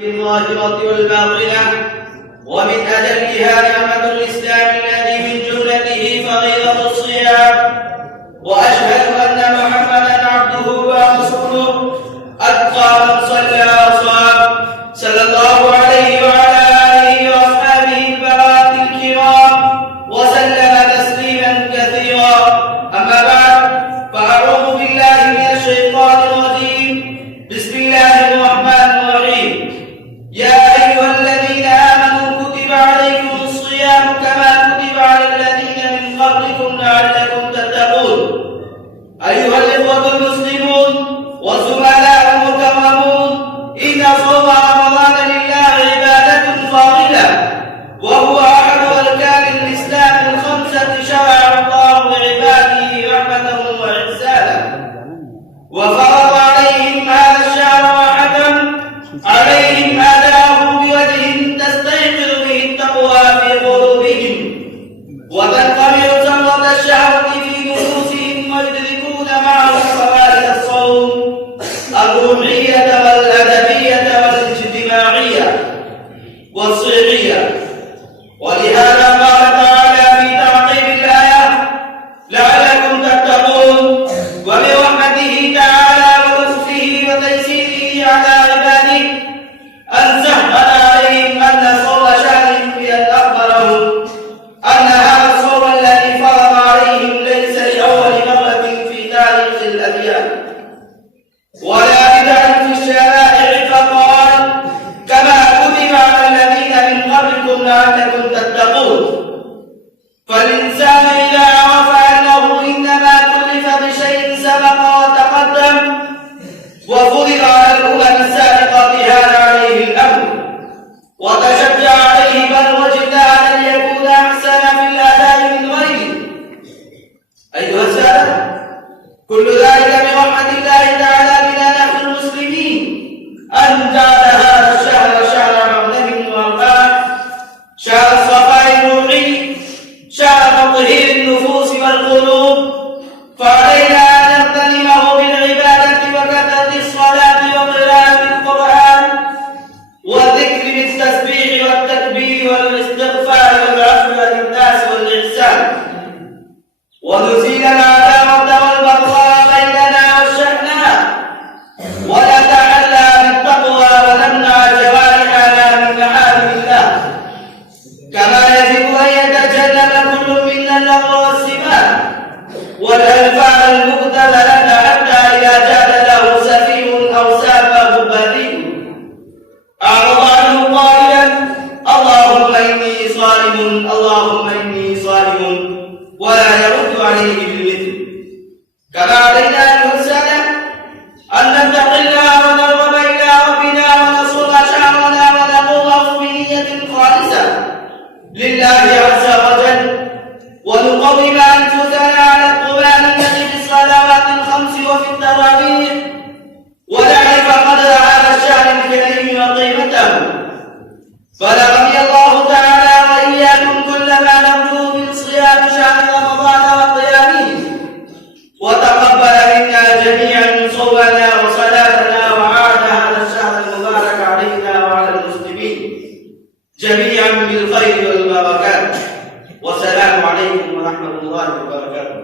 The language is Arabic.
الظاهرة والباطنة، ومن أجلها نعمة الإسلام الذي من جملته فضيلة الصيام. وأشهد أن محمدا عبده ورسوله أتقى من صلى وصام، صلى الله عليه وعلى آله وأصحابه البررة الكرام وسلم تسليما كثيرا. أما بعد، فأعوذ بالله من الشيطان الرجيم. بسم الله الرحمن الرحيم. يا أيها الذين آمنوا كتب عليكم الصيام كما كتب على الذين من قبلكم لعلكم تتقون. أيها الإخوة المسلمون والزملاء المكرمون، إن صوم رمضان لله عبادة فاضلة، وهو أحد أركان الإسلام الخمسة شرع الله لعباده رحمة وإحسانا، وفرض عليهم هذا الشهر وحكم عليهم أداءه بوجه تستيقظ به التقوى في قلوبهم وتنقمع ثمرة الشهوة في نفوسهم، ويدركون معه فوائد الصوم الروحية والأدبية والاجتماعية والصحية. ولهذا قال تعالى في تعقيب الآية: لعلكم تتقون. وبرحمته تعالى ولطفه وتيسيره على عباده أن سهل عليهم أن صوم شهر بأن أخبرهم أن هذا الصوم الذي فرض عليهم ليس لأول مرة في تاريخ الأديان ولا بدعة في الشرائع، فقال: كما كتب على الذين من قبلكم لعلكم تتقون. فالإنسان إذا عرف أنه إنما كلف بشيء سبق وتقدم وفرض على الأمم السابقة هذا عليه الأمر وتشجع عليه بل وجد أن يكون أحسن في الأداء من غيره. أيها السادة، كل ذلك برحمة الله تعالى بنا نحن المسلمين أن جعل هذا الشهر شهر مغنم وارباح، شهر الصفاء الروحي، شهر تطهير النفوس والقلوب، فعلينا أن نغتنمه بالعبادة وكثرة الصلاة وقراءة القرآن والذكر بالتسبيح والتكبير والاستغفار والعفو للناس والإحسان، ونزيل العداوة والبغضاء بيننا والشحناء، ونتحلى بالتقوى ونمنع جوارحنا من محارم الله، كما يجب أن يتجنب كل منا اللغو والسماع والألفاظ المبتذلة حتى إذا جاد له سفيه أو سابه بذيء أعرض عنه قائلا: اللهم إني صائم، اللهم إني صائم، ولا يرد عليه بالمثل. كما علينا أيها السادة أن نتقي الله ونرغب إلى ربنا ونصوم شهرنا ونقومه بنية خالصة لله عز وجل، ونقوم أنفسنا على الطمأنينة في الصلوات الخمس وفي التراويح، ونعرف قدر هذا الشهر الكريم وقيمته. فلرضي الله تعالى وإياكم كل ما نرجو من صيام شهر رمضان وقيامه، وتقبل منا جميعا صومنا وصلاتنا، وعاد هذا الشهر المبارك علينا وعلى المسلمين جميعا بالخير والبركات. والسلام عليكم ورحمة الله وبركاته.